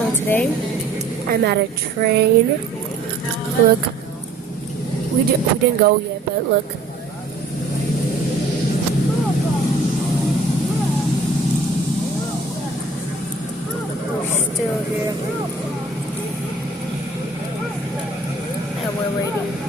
So today I'm at a train. Look, we didn't go yet, but look. We're still here. And we're waiting.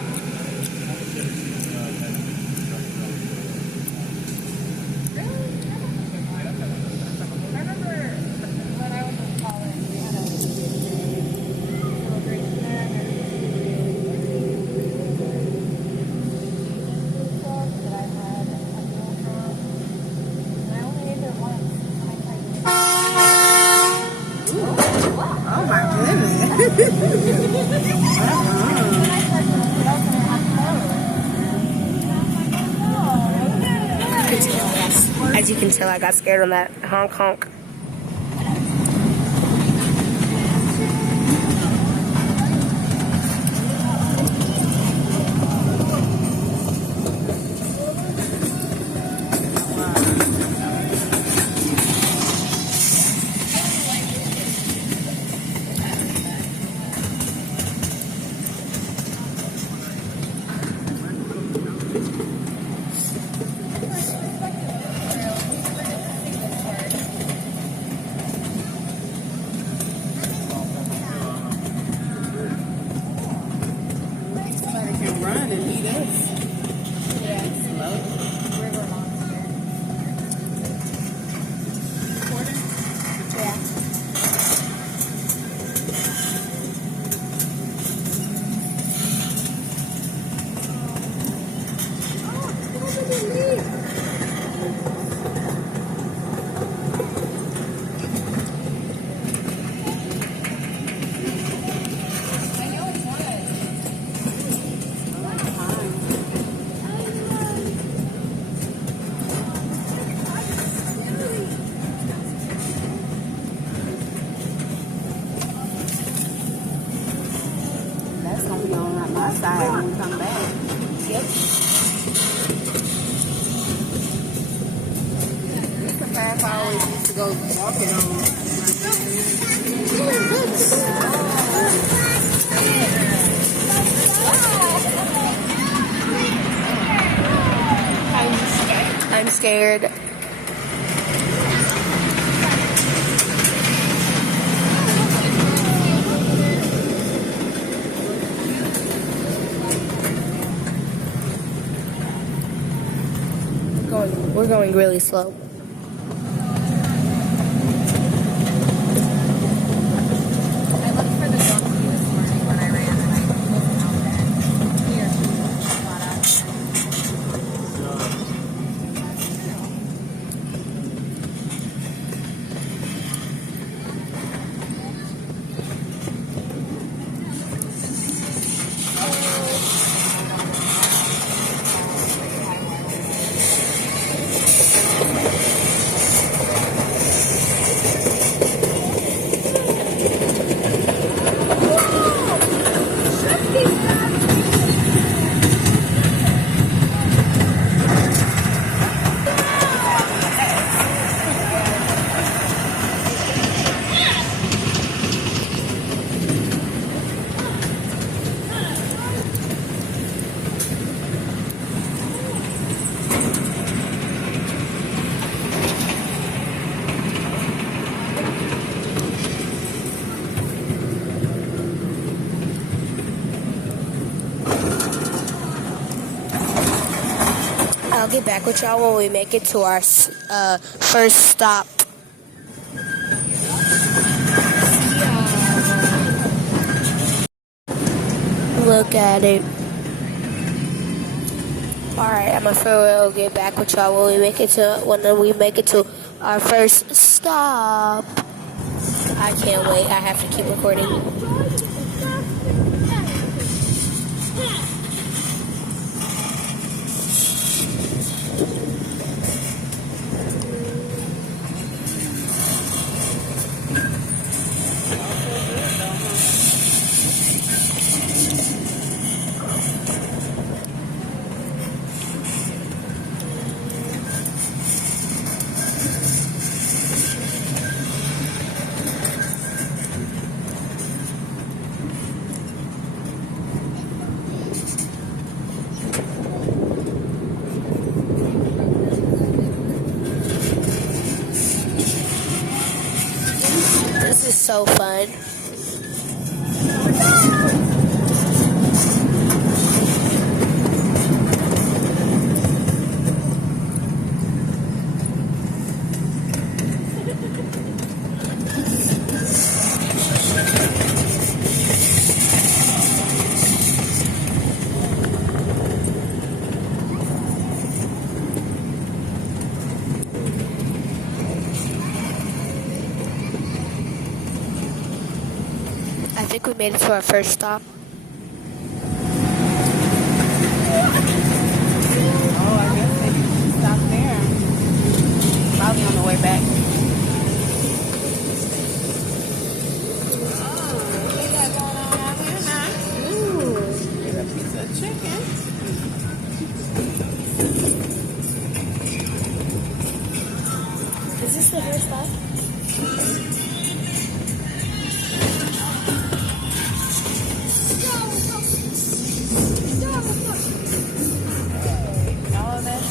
Oh my goodness. As you can tell, I got scared on that honk honk. Somebody can run and eat us. Slow. That's gonna be on my side when we come back. Yep. It's the path I always used to go walking on. I'm scared. We're going really slow. I looked for the donkey this morning when I ran and I wasn't out there. He or she got out. I'll get back with y'all when we make it to our first stop. Look at it. Alright, I'm afraid we'll get back with y'all when we make it to our first stop. I can't wait. I have to keep recording. is so fun. I think we made it to our first stop. Oh, I guess they stopped there. Probably on the way back. What they got going on out here now? Ooh, get a piece of chicken. Is this the first stop? All of that.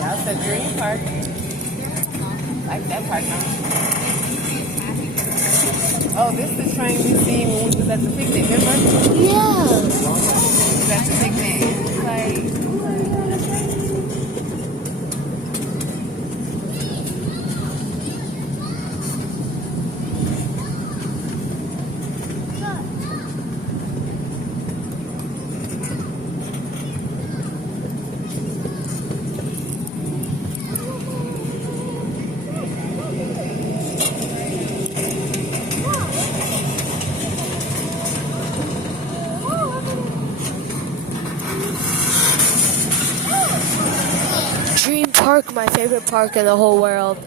That's the Dream Park. Like that park, huh? Oh, this is the train we seen when we was at the picnic, remember? Yeah. We was at the picnic. It was like, Dream Park, my favorite park in the whole world.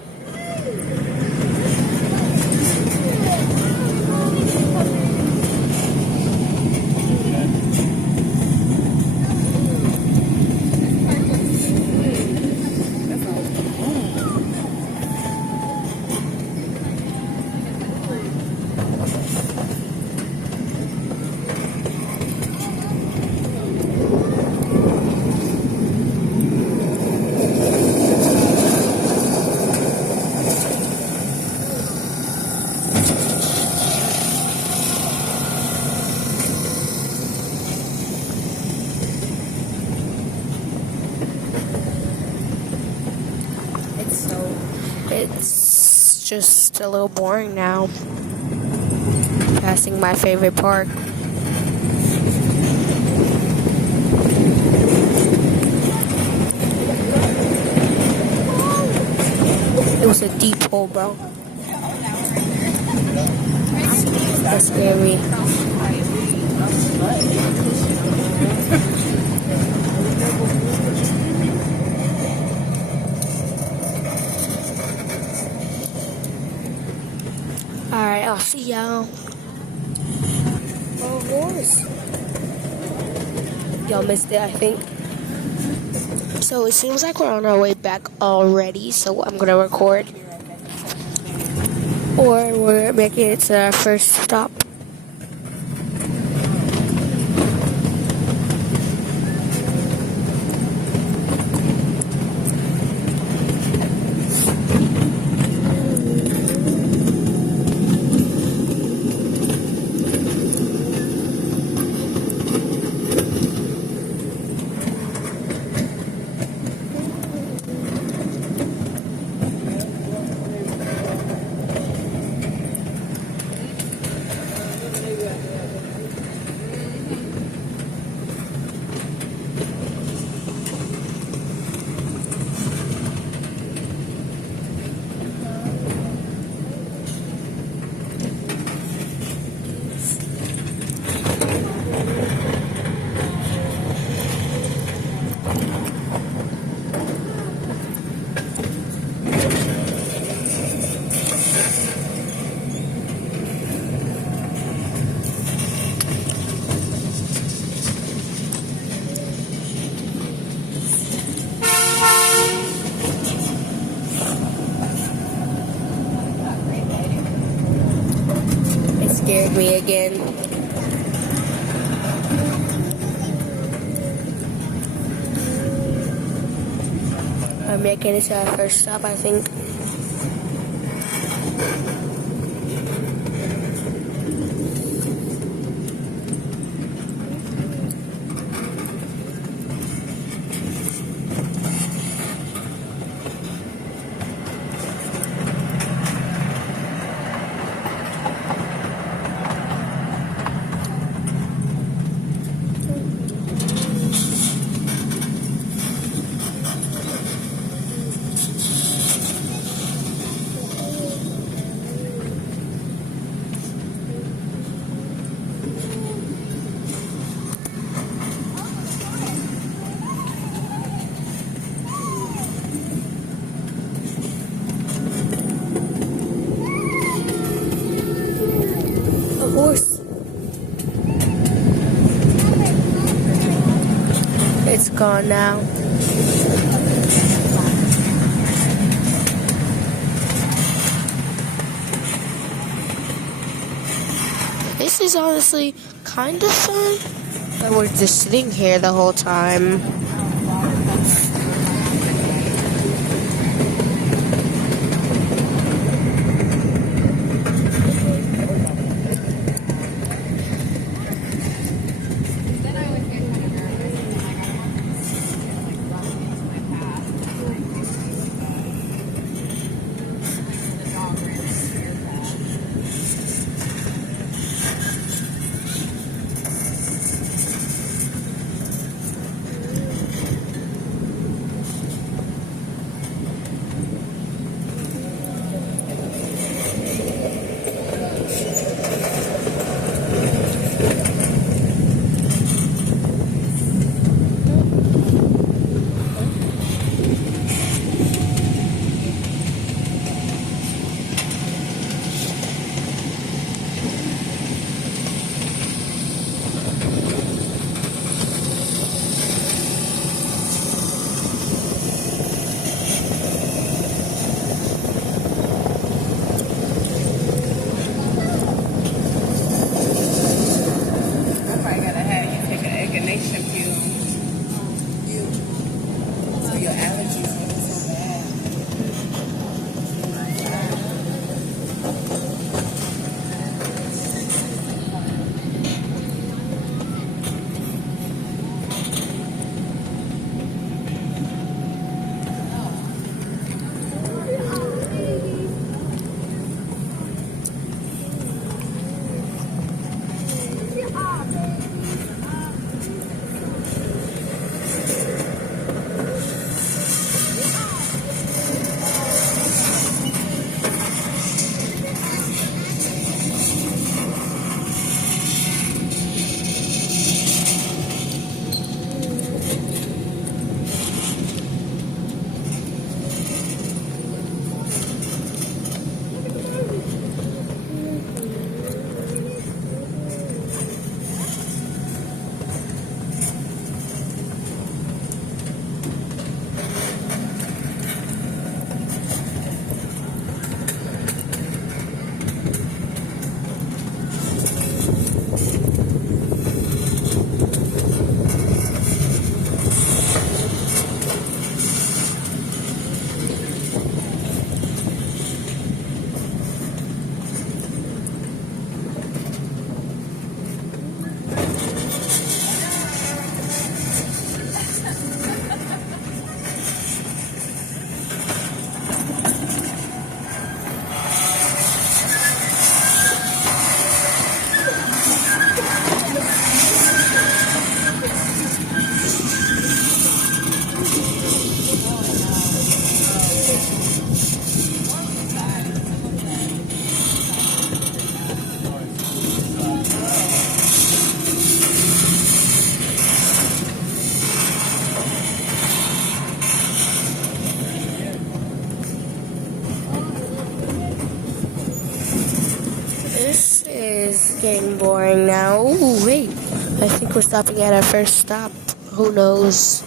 It's just a little boring now. Passing my favorite park. It was a deep hole, bro. That's scary. Alright, I'll see y'all. Oh, horse. Y'all missed it, I think. So it seems like we're on our way back already, so I'm gonna record. Or we're making it to our first stop. of me again. We're making it to our first stop, I think. A horse. It's gone now. This is honestly kind of fun, but we're just sitting here the whole time. Then I would get kind of nervous and like I want to like run into my path. Like the dog ran into your path. I probably gotta have you take an echinacea pill. So your allergies are so bad. This is getting boring now. Ooh, wait. I think we're stopping at our first stop. Who knows?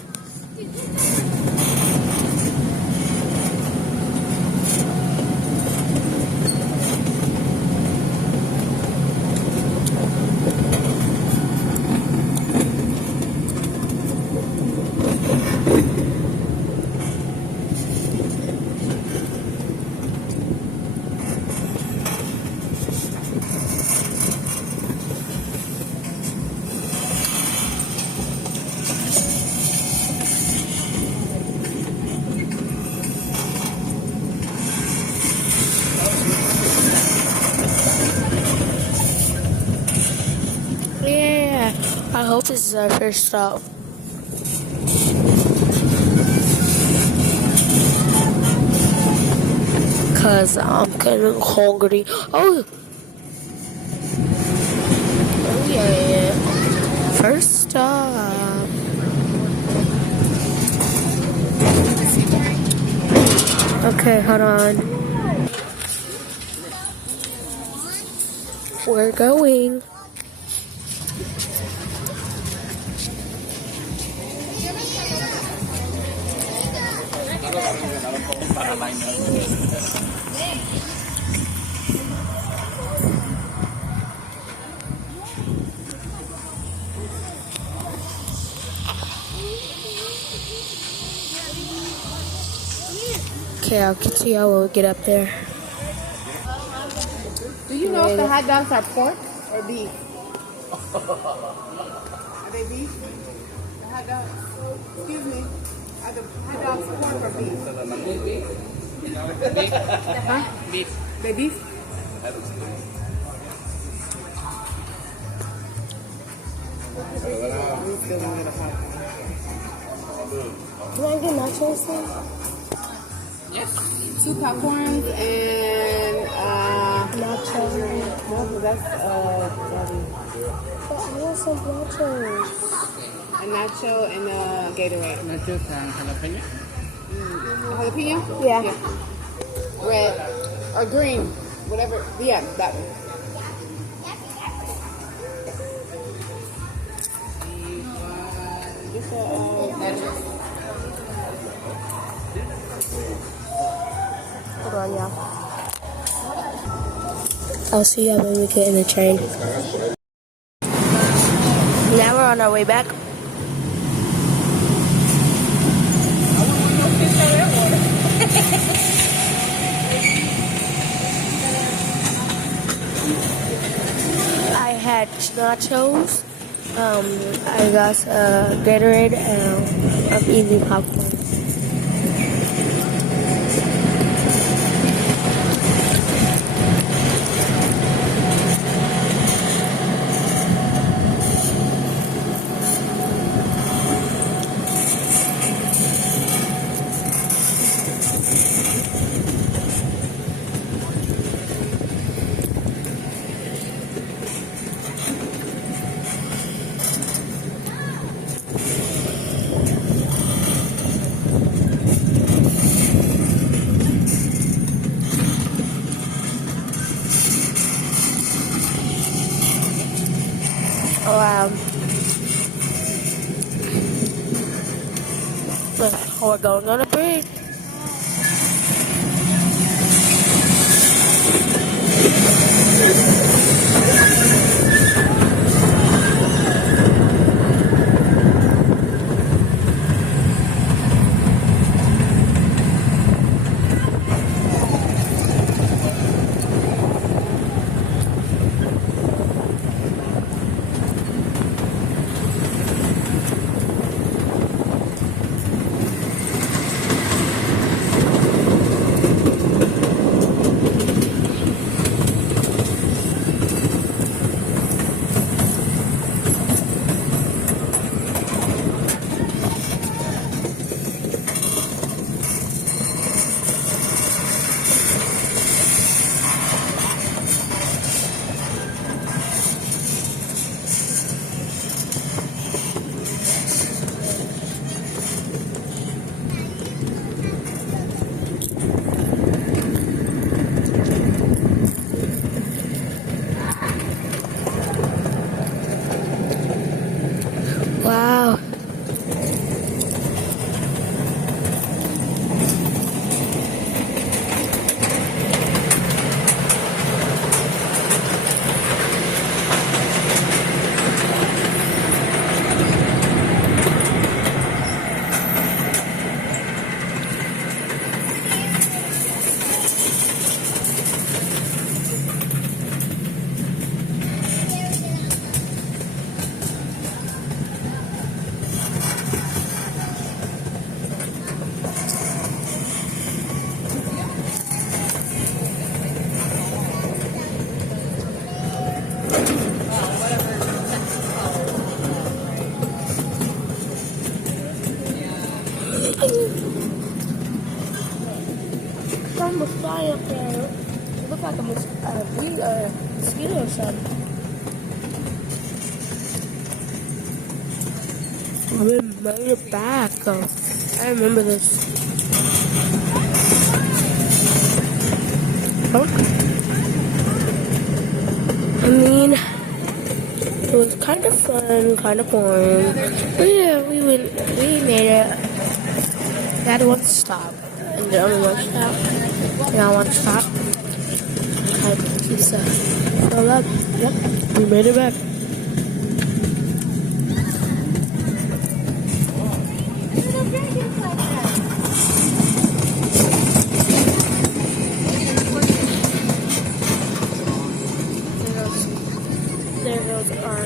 I hope this is our first stop. Cause I'm getting hungry. Oh yeah. First stop. Okay, hold on. We're going. Okay, I'll get to y'all when we get up there. Do you know if the hot dogs are pork or beef? Are they beef? The hot dogs? Excuse me. Are the hot dogs pork or beef? Huh? Beef. They beef? We still gonna get a hot dog. Can I get nachos then? Yes. 2 popcorns and Nachos. no, that's Daddy. But I want some nachos. A nacho and a Gatorade. Nachos and jalapeno. Jalapeno? Yeah. Red or green, whatever. Yeah, that one. Just Hold on, y'all. I'll see y'all when we get in the train. Now we're on our way back. I had nachos. I got Gatorade and I'm eating popcorn. We're going on a bridge. Something was flying up there. It looked like a mosquito or something. We made it back. I remember this. I mean, it was kind of fun, kind of boring. But yeah, we made it. Dad wants to stop. And the other one stop. And I want to stop. Kind of keep stuff. So look, yep, we made it back. There goes our.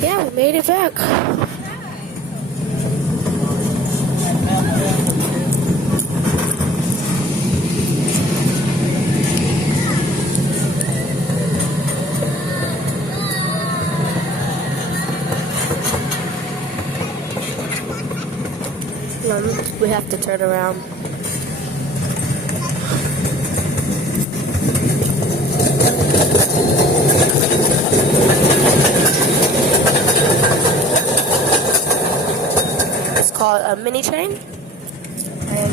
Yeah, we made it back. We have to turn around. It's called a mini train. And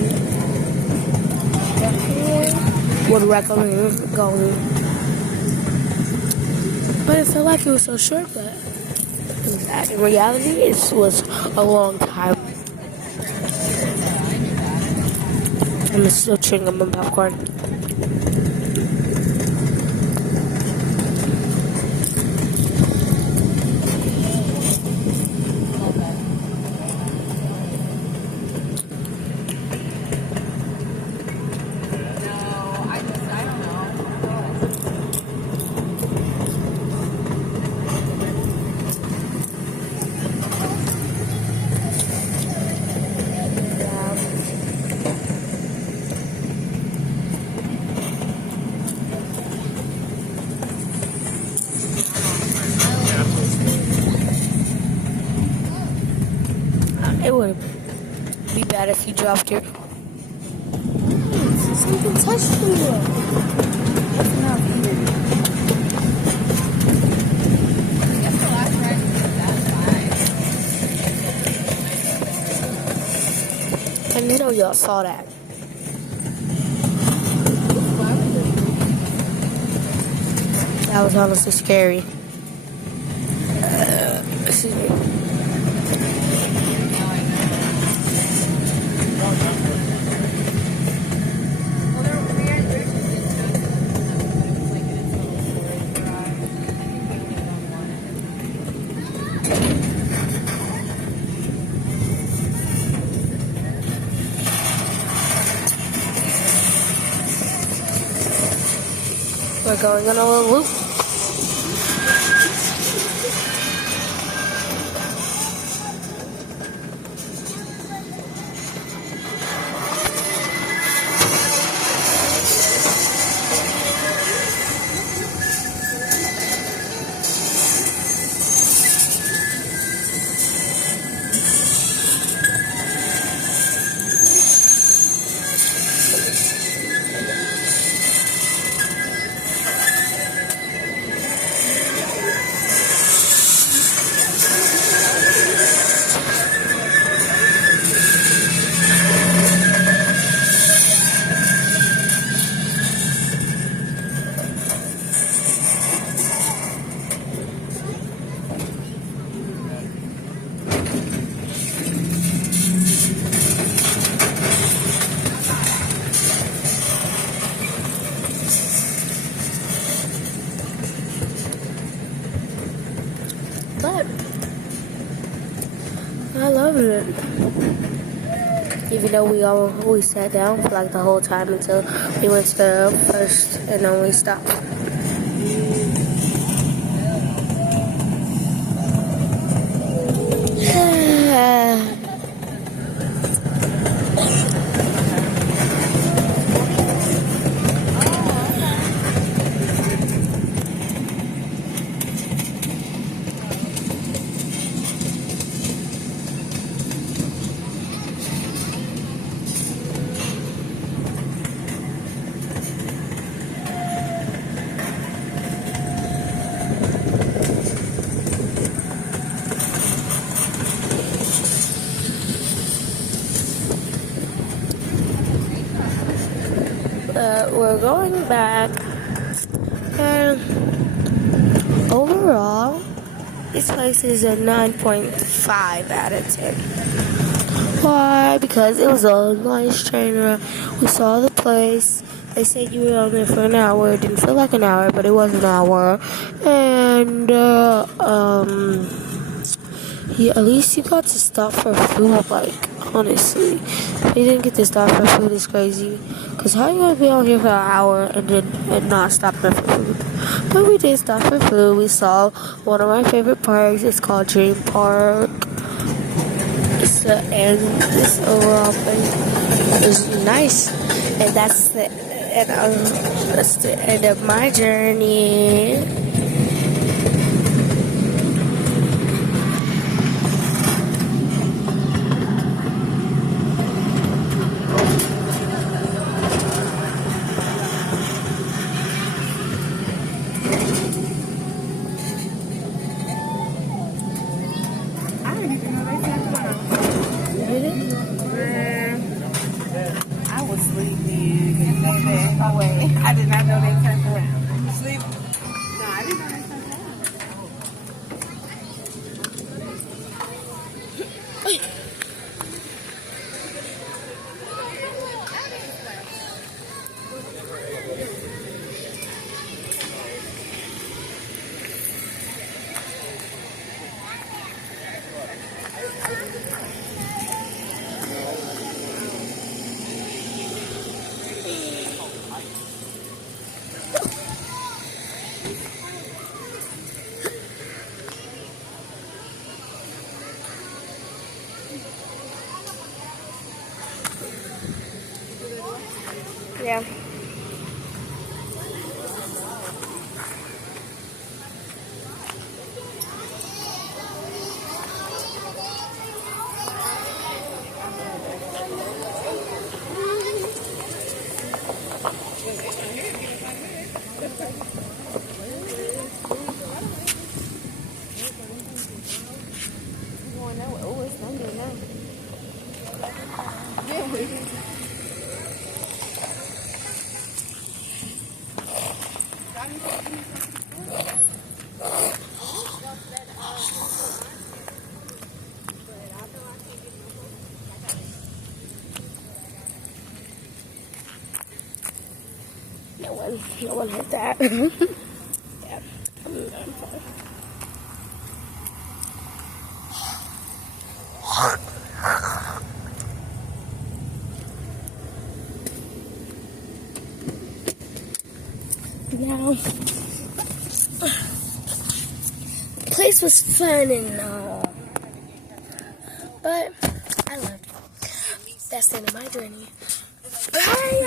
would recommend going. But it felt like it was so short, but in reality, it was a long time. I'm still chewing on my popcorn. It would be bad if you dropped your. Something touched me. That's not weird. I guess the last ride was that side. I know y'all saw that. That was honestly scary. Excuse me. We're going on a little loop. But I love it. Even though we sat down for like the whole time until we went to the first and only stop. we're going back, and overall, this place is a 9.5 out of 10. Why? Because it was a nice train ride. We saw the place. They said you were on there for an hour. It didn't feel like an hour, but it was an hour. And yeah, at least you got to stop for food. Like, honestly, if you didn't get to stop for food, it's crazy. Cause how you gonna be on here for an hour and not stop for food? But we did stop for food. We saw one of my favorite parks. It's called Dream Park. And this overall place is nice, and that's the end of my journey. I didn't even know they turned around. I was sleepy. No way. I did not know they turned around. Sleep? No, I didn't know they turned around. Yeah. Oh, it's Sunday now. No one hit that. Yeah. Now, the place was fun and all, but I loved it. That's the end of my journey. Bye.